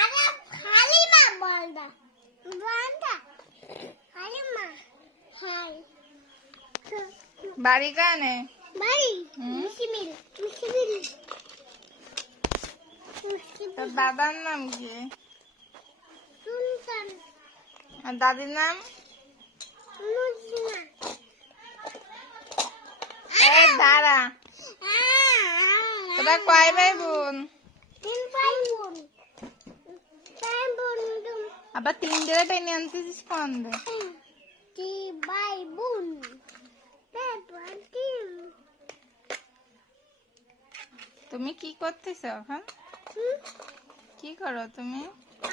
আরে খালি মা বলদা বলদা খালি মা হাই বাড়ি কানে বাড়ি মিশিমিল মিশিমিল তোর দাদার নাম কি? সুলতান আর দাদির নাম? মুজনা এই দাঁড়া, তোরা কয় ভাই বোন? তিন ভাই বোন তাই বোন আবার তিনজনে টেনে আনতেছিস কোন দে? তি ভাই বোন তারপর তিন তুমি কি করতেছ এখন? কি করো তুমি?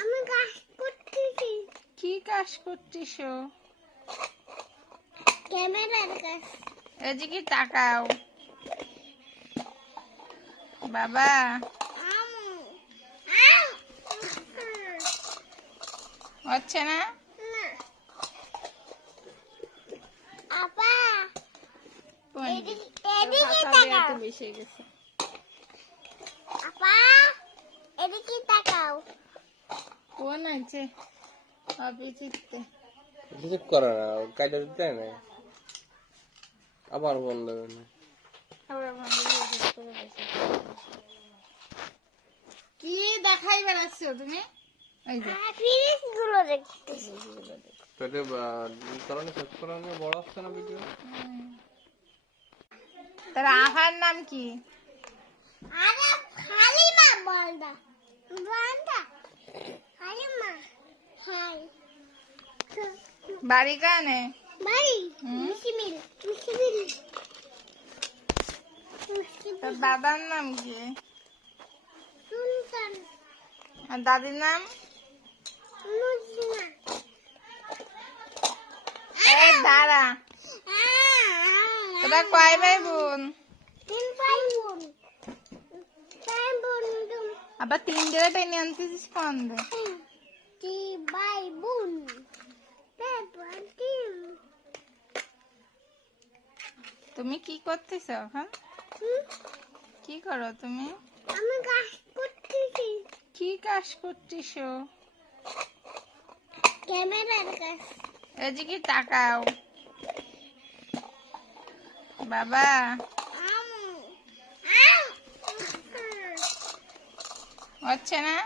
আমি কাজ করতেছি কি কাজ করতেছ? ক্যামেরার কাজ এদিকে তাকাও বাবা। হচ্ছে না? আপা কোন? এদিকে তাকাও বেশি গেছে। আপা এদিকে তাকাও কোন আছে অফিসিতে? কিছু করে না, কাইটা দিতে না, আবার বন্ধ হবে না। কি দেখাই বেড়াচ্ছ তুমি? এই যে ফ্রিজ গুলো দেখতেছি পেটে কারণে শেষ করানো বড় হচ্ছে না ভিডিও। তার আহার নাম কি? আরে খালি মা বলদা বলদা খালি মা হাই বাড়ি কানে? বাড়ি মিশিমিল মিশিমিল তোর দাদার নাম কি? সুলতান আর দাদির নাম? মুজনা এই দাঁড়া, তোরা কয় ভাই বোন? তিন ভাই বোন তাই বোন আবার তিনজনে টেনে আনতেছিস কোন দে? তি ভাই বোন তারপর তিন তুমি কি করতেছ এখন? কি করো তুমি? আমি কাজ করতেছি কি কাজ করতেছ? ক্যামেরার কাজ এদিকে তাকাও বাবা। হচ্ছে না?